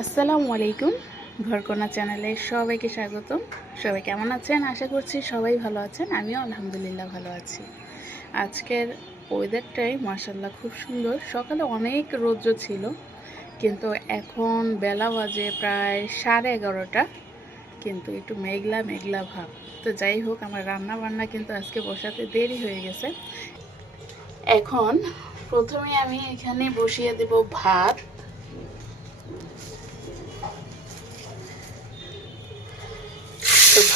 আসসালামু আলাইকুম ঘরকোনা চ্যানেলে সবাইকে স্বাগতম। সবাই কেমন আছেন? আশা করছি সবাই ভালো আছেন। আমিও আলহামদুলিল্লাহ ভালো আছি। আজকের ওয়েদারটাই মার্শাল্লাহ খুব সুন্দর। সকালে অনেক রৌদ্র ছিল, কিন্তু এখন বেলা বাজে প্রায় সাড়ে এগারোটা, কিন্তু একটু মেঘলা মেঘলা ভাব। তো যাই হোক, আমার রান্না বান্না কিন্তু আজকে বসাতে দেরি হয়ে গেছে। এখন প্রথমে আমি এখানে বসিয়ে দেব ভাত।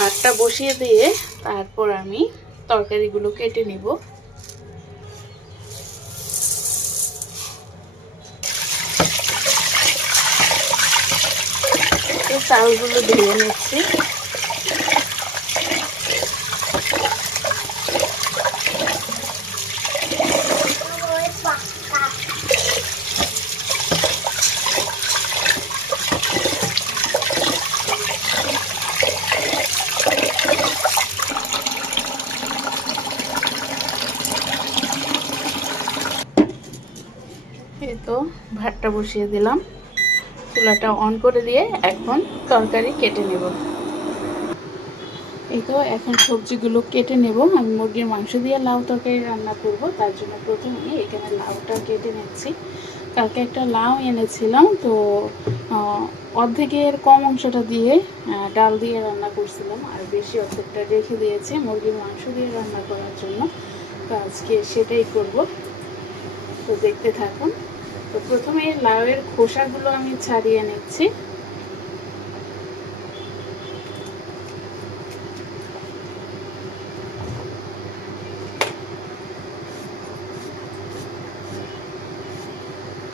ভাতটা বসিয়ে দিয়ে তারপর আমি তরকারিগুলো কেটে নিব। চালগুলো ধুয়ে নিচ্ছি এই তো ভাতটা বসিয়ে দিলাম। চুলাটা অন করে দিয়ে এখন তরকারি কেটে নেব। এই তো এখন সবজিগুলো কেটে নেব। আমি মুরগির মাংস দিয়ে লাউ তরকারি রান্না করব। তার জন্য প্রথমে এখানে লাউটা কেটে নিচ্ছি। কালকে একটা লাউ এনেছিলাম, তো অর্ধেকের কম অংশটা দিয়ে ডাল দিয়ে রান্না করছিলাম। আর বেশি অর্ধেকটা রেখে দিয়েছি মুরগির মাংস দিয়ে রান্না করার জন্য। তো আজকে সেটাই করব। তো দেখতে থাকুন। তো প্রথমে লাউয়ের খোসাগুলো আমি ছাড়িয়ে নিচ্ছি।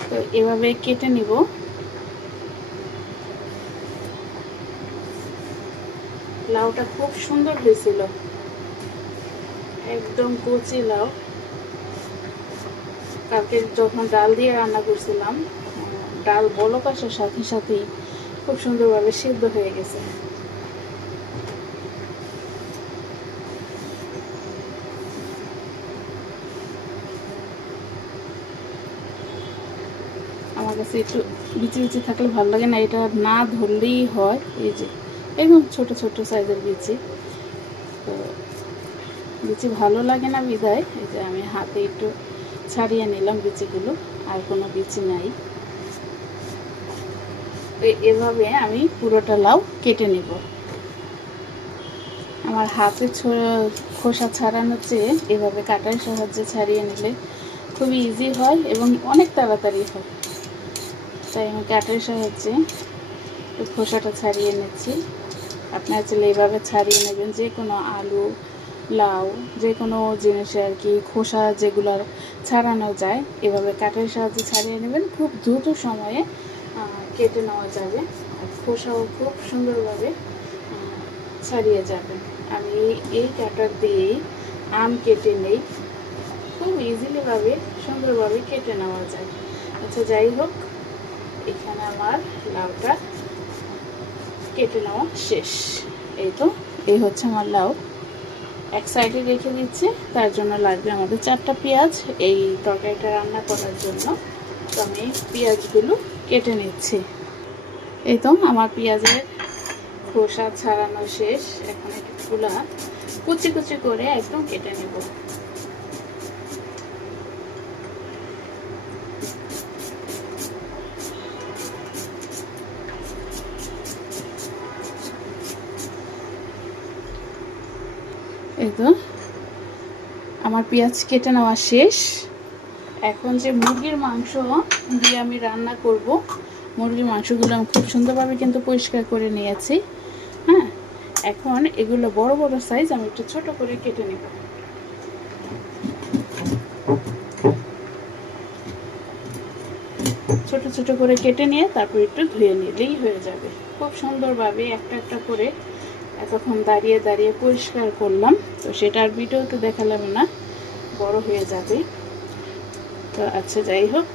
তো এভাবে কেটে নিব। লাউটা খুব সুন্দর হয়েছিল। একদম কচি লাউ। কালকে যখন ডাল দিয়ে রান্না করছিলাম, ডাল বলক আসার সাথে সাথেই খুব সুন্দরভাবে সিদ্ধ হয়ে গেছে। আমার কাছে একটু বিচি বিচি থাকলে ভালো লাগে না, এটা না ধরলেই হয়। এই যে, একদম ছোট ছোট সাইজের বিচি। তো বিচি ভালো লাগে না বিদায়, এই যে আমি হাতে একটু ছাড়িয়ে নিলাম বিচিগুলো, আর কোনো বিচি নাই। এভাবে আমি পুরোটা লাউ কেটে নেব। আমার হাতে খোসা ছাড়ানোর চেয়ে এভাবে কাটার সাহায্যে ছাড়িয়ে নিলে খুবই ইজি হয় এবং অনেক তাড়াতাড়ি হয়। তাই আমি কাটার সাহায্যে খোসাটা ছাড়িয়ে নিচ্ছি। আপনারা চাইলে এইভাবে ছাড়িয়ে নেবেন, যে কোনো আলু, লাউ, যে কোনো জিনিসে আর কি খোসা যেগুলো ছাড়ানো যায়। এভাবে কাটার সাহায্যে ছাড়িয়ে নেবেন। খুব দ্রুত সময়ে কেটে নেওয়া যাবে। খোসাও খুব সুন্দরভাবে ছাড়িয়ে যাবে। আমি এই কাটার দিয়েই আম কেটে নেই। খুব ইজিলিভাবে সুন্দরভাবে কেটে নেওয়া যায়। আচ্ছা যাই হোক, এখানে আমার লাউটা কেটে নেওয়া শেষ। এই তো, এই হচ্ছে আমার লাউ। এক সাইডে রেখে দিচ্ছি। তার জন্য লাগবে আমাদের চারটা পেঁয়াজ। এই তরকারিটা রান্না করার জন্য তো আমি পেঁয়াজগুলো কেটে নিচ্ছি। এই তো আমার পেঁয়াজের খোসা ছাড়ানো শেষ। এখন একটু কুচি কুচি করে একদম কেটে নেব। এই তো আমার পেঁয়াজ কেটে নেওয়া শেষ। এখন যে মুরগির মাংস দিয়ে আমি রান্না করব, মুরগির মাংসগুলো আমি খুব সুন্দরভাবে কিন্তু পরিষ্কার করে নিয়েছি হ্যাঁ? এখন এগুলো বড় বড় সাইজ আমি একটু ছোট করে কেটে নেব। ছোট ছোট করে কেটে নিয়ে তারপর একটু ধুয়ে নিলেই হয়ে যাবে। খুব সুন্দরভাবে একটা একটা করে এতক্ষণ দাঁড়িয়ে দাঁড়িয়ে পরিষ্কার করলাম। তো সেটা আর ভিডিওতে দেখালাম না, বড় হয়ে যাবে। তো আচ্ছা যাই হোক,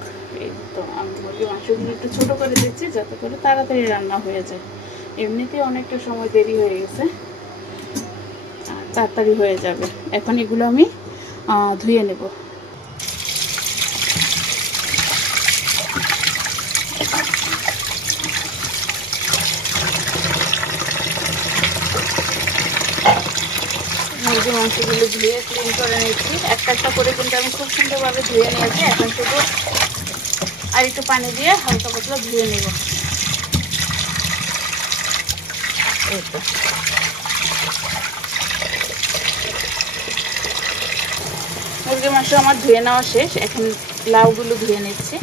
এই তো আমি মুরগির মাংসগুলো একটু ছোটো করে দিচ্ছি যাতে করে তাড়াতাড়ি রান্না হয়ে যায়। এমনিতেই অনেকটা সময় দেরি হয়ে গেছে, তাড়াতাড়ি হয়ে যাবে। এখন এগুলো আমি ধুয়ে নেব মুরগির মাংসগুলো ধুয়ে ক্লিন করে নিচ্ছি। একটা একটা করে কিন্তু আমি খুব সুন্দরভাবে ধুয়ে নিয়েছি। এখন শুধু আর একটু পানি দিয়ে হালকা পাতলা ধুয়ে নেব। এই তো। মাংস আমার ধুয়ে নেওয়া শেষ। এখন লাউগুলো ধুয়ে নিচ্ছি।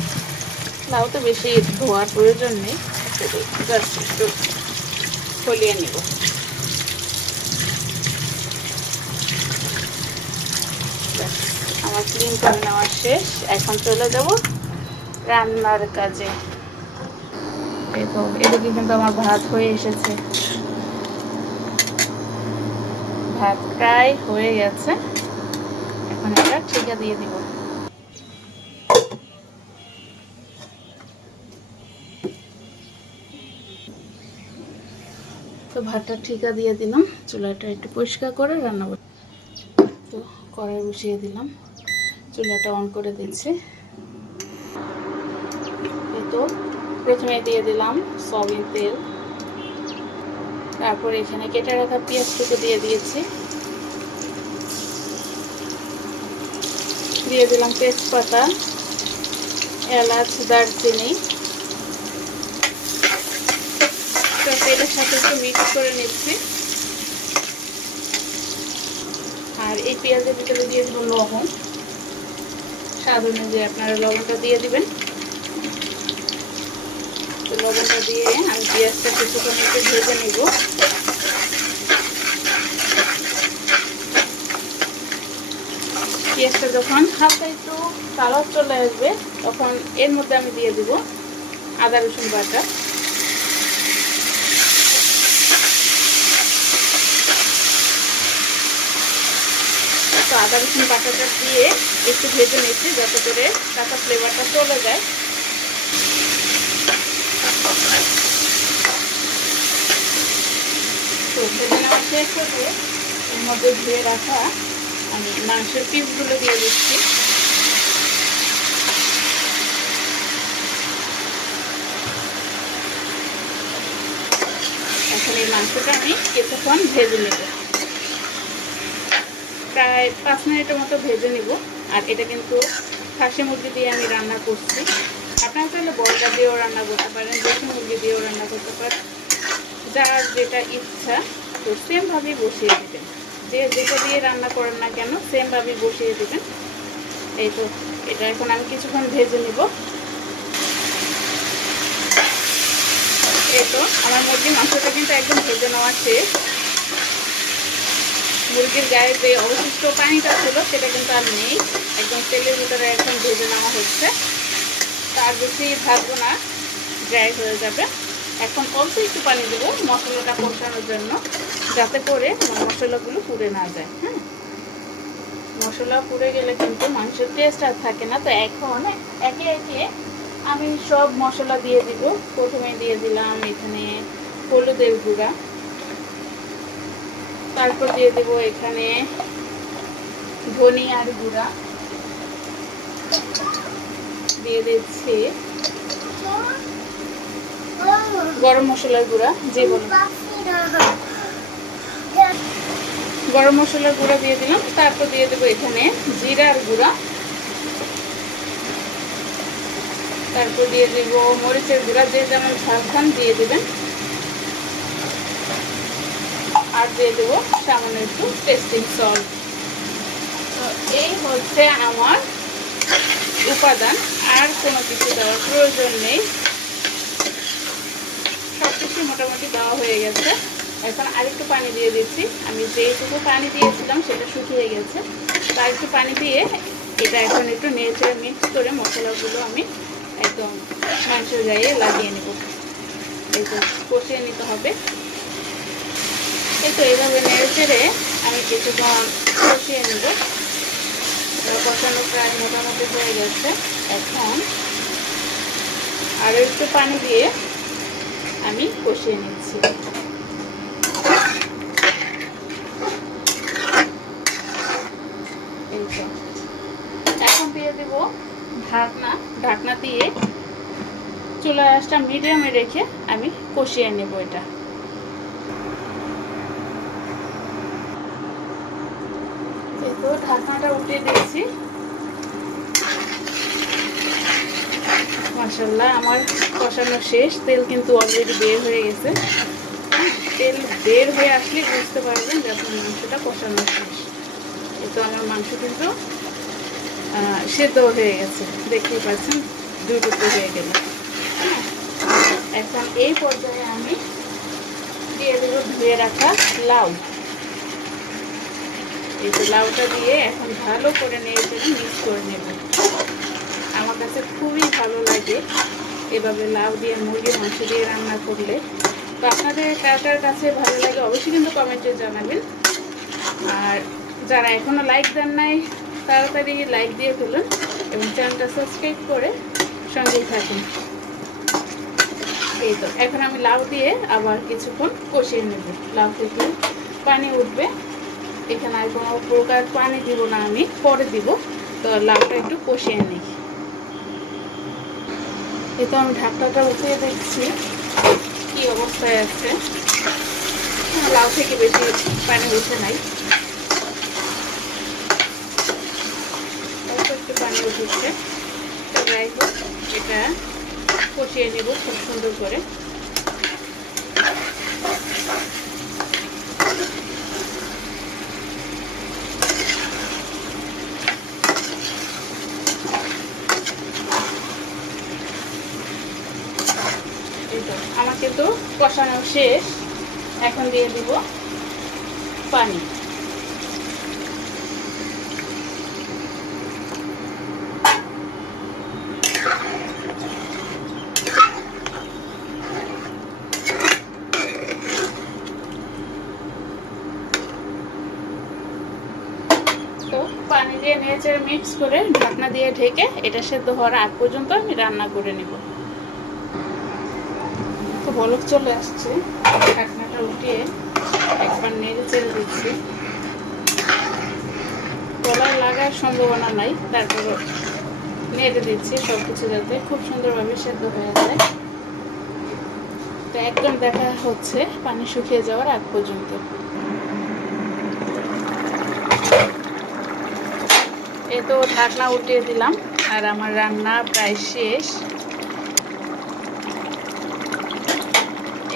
লাউ তো বেশি ধোয়ার প্রয়োজন নেই। জাস্ট একটু ফলিয়ে নিব। আমার ক্লিন করে নেওয়া শেষ। এখন চলে যাব রান্নার কাজে। তো এদিকে কিন্তু আমার ভাত হয়ে এসেছে। ভাত প্রায় হয়ে গেছে। এখন এটা ঠিকা দিয়ে দিব। ভাতটা ঠিকা দিয়ে দিলাম। চুলাটা একটু পরিষ্কার করে রান্না তো কড়াই বসিয়ে দিলাম। চুলাটা অন করে দিচ্ছি। তো, প্রথমে দিয়ে দিলাম সয়াবিন তেল। তারপর এখানে কেটে রাখা পেঁয়াজটুকু দিয়ে দিয়েছি। দিয়ে দিলাম তেজপাতা, এলাচ, দারচিনি। তেলের সাথে একটু মিক্স করে নিচ্ছি। আর এই পেঁয়াজের ভিতরে দিয়ে দেবো লবণ। স্বাদ অনুযায়ী আপনারা লবণটা দিয়ে দিবেন। তো লবণটা দিয়ে আমি পেঁয়াজটা কিছুক্ষণ একটু ভেজে নেব। পেঁয়াজটা যখন হালকা একটু কালার চলে আসবে, তখন এর মধ্যে আমি দিয়ে দিব আদা রসুন বাটা তো আদা রসুন বাটাটা দিয়ে একটু ভেজে নিচ্ছি যাতে করে কাঁচা ফ্লেভারটা চলে যায়। তো ভেজে নেওয়া শেষ হলে এর মধ্যে ধুয়ে রাখা আমি মাংসের পিসগুলো দিয়ে দিচ্ছি। এখন এই মাংসটা আমি কিছুক্ষণ ভেজে নেব। প্রায় পাঁচ মিনিটের মতো ভেজে নিব। আর এটা কিন্তু খাসি মুরগি দিয়ে আমি রান্না করছি। আপনারা চাইলে বড়টা দিয়েও রান্না করতে পারেন, দেশি মুরগি দিয়েও রান্না করতে পারেন। যার যেটা ইচ্ছা, তো সেমভাবেই বসিয়ে দেবেন। যে যেটা দিয়ে রান্না করেন না কেন, সেমভাবেই বসিয়ে দেবেন। এই তো, এটা এখন আমি কিছুক্ষণ ভেজে নিব। এই তো, আমার মুরগির মাংসটা কিন্তু একদম ভেজে নেওয়া শেষ। মুরগির গায়ে যে অবশিষ্ট পানিটা ছিল, সেটা কিন্তু আর নেই। একদম তেলের ভিতরে একদম ভেজে নেওয়া হচ্ছে। তার বেশি ভাজবো না ড্রাই হয়ে যাবে। এখন অল্প একটু পানি দেবো মশলাটা কষানোর জন্য, যাতে করে মশলাগুলো পুড়ে না যায় হ্যাঁ? মশলা পুড়ে গেলে কিন্তু মাংসের টেস্ট আর থাকে না। তো এখন একে একে আমি সব মশলা দিয়ে দিব। প্রথমে দিয়ে দিলাম এখানে হলুদের গুঁড়া। তারপর দিয়ে দেবো এখানে ধনিয়ার গুঁড়া। দিয়ে দিচ্ছি গরম মশলার গুঁড়া, যে গরম মশলার গুঁড়া দিয়ে দিলাম, তারপর দিয়ে দেবো এখানে জিরার গুঁড়া। তারপর দিয়ে দেব মরিচের গুঁড়া, যে যেমন ঝাল দিয়ে দেবেন। আর দিয়ে দেবো সামান্য একটু টেস্টিং সল্ট তো এই হচ্ছে আমার উপাদান, আর কোনো কিছু দেওয়ার প্রয়োজন নেই। সব কিছু মোটামুটি দেওয়া হয়ে গেছে। এখন আরেকটু পানি দিয়ে দিচ্ছি। আমি যেইটুকু পানি দিয়েছিলাম সেটা শুকিয়ে গেছে। তার একটু পানি দিয়ে এটা এখন একটু নেড়ে মিক্স করে মশলাগুলো আমি একদম মাংসের গায়ে লাগিয়ে নেব। এই তো কষিয়ে নিতে হবে। এই তো এইভাবে নেড়ে চেড়ে আমি কিছুক্ষণ কষিয়ে নেব। কষানো প্রায় মোটামুটি হয়ে গেছে এখন। আরও একটু পানি দিয়ে আমি কষিয়ে নিচ্ছি। এখন দিয়ে দেব ঢাকনা। ঢাকনা দিয়ে চুলার আঁচটা মিডিয়ামে রেখে আমি কষিয়ে নেব এটা। তো ঢাকনাটা উঠিয়ে দিয়েছি। মাসাল্লাহ আমার কষানো শেষ। তেল কিন্তু অলরেডি বের হয়ে গেছে। তেল বের হয়ে আসলে বুঝতে পারবেন যে মাংসটা কষানো শেষ। এই তো আমার মাংস কিন্তু সেদ্ধ হয়ে গেছে। দেখতেই পাচ্ছেন, দুই টুকরো হয়ে গেল? এখন এই পর্যায়ে আমি দিয়ে দেবো ধুয়ে রাখা লাউ। এই যে লাউটা দিয়ে এখন ভালো করে নিয়ে চেড়ে মিক্স করে নেব। আমার কাছে খুবই ভালো লাগে এভাবে লাউ দিয়ে মুরগি মাংস দিয়ে রান্না করলে। তো আপনাদের কাটার কাছে ভালো লাগে অবশ্যই কিন্তু কমেন্টে জানাবেন। আর যারা এখনও লাইক দেন নাই, তাড়াতাড়ি লাইক দিয়ে ফেলুন এবং চ্যানেলটা সাবস্ক্রাইব করে সঙ্গেই থাকুন। এই তো, এখন আমি লাউ দিয়ে আবার কিছুক্ষণ কষিয়ে নেব। লাউ থেকে পানি উঠবে এখানে আর কোনো প্রকার পানি দিব না আমি, পরে দিব। তো লাউটা একটু কষিয়ে নিই। তো আমি ঢাকনাটা উঠিয়ে দেখছি, কি অবস্থায় আছে। লাউ থেকে বেশি পানি উঠে নাই। একটু পানি উঠেছে। এটা কষিয়ে নেব খুব সুন্দর করে এই তো আমার কিন্তু কষানো শেষ। এখন দিয়ে দিব পানি। পানি দিয়ে নেড়ে মিক্স করে ঢাকনা দিয়ে ঢেকে এটা সেদ্ধ হওয়ার আগ পর্যন্ত আমি রান্না করে নিব। তো বলক চলে আসছে। ঢাকনাটা উঠিয়ে একবার নেড়ে চেড়ে দিচ্ছি। তলায় লাগার সম্ভাবনা নাই তারপর নেড়ে দিচ্ছি সব কিছু যাতে খুব সুন্দরভাবে সেদ্ধ হয়ে যায়। তো একদম দেখা হচ্ছে পানি শুকিয়ে যাওয়ার আগ পর্যন্ত। এই তো ঢাকনা উঠিয়ে দিলাম আর আমার রান্না প্রায় শেষ।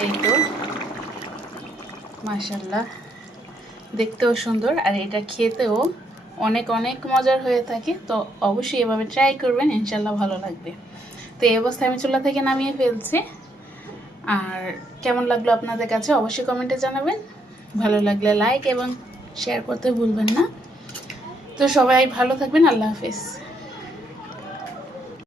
এই তো মাশাল্লাহ দেখতেও সুন্দর আর এটা খেতেও অনেক অনেক মজার হয়ে থাকে, তো অবশ্যই এভাবে ট্রাই করবেন ইনশাল্লাহ ভালো লাগবে। তো এই অবস্থায় আমি চুলা থেকে নামিয়ে ফেলছি। আর কেমন লাগল আপনাদের কাছে অবশ্যই কমেন্টে জানাবেন। ভালো লাগলে লাইক এবং শেয়ার করতে ভুলবেন না। তো সবাই ভালো থাকবেন, আল্লাহ হাফিজ।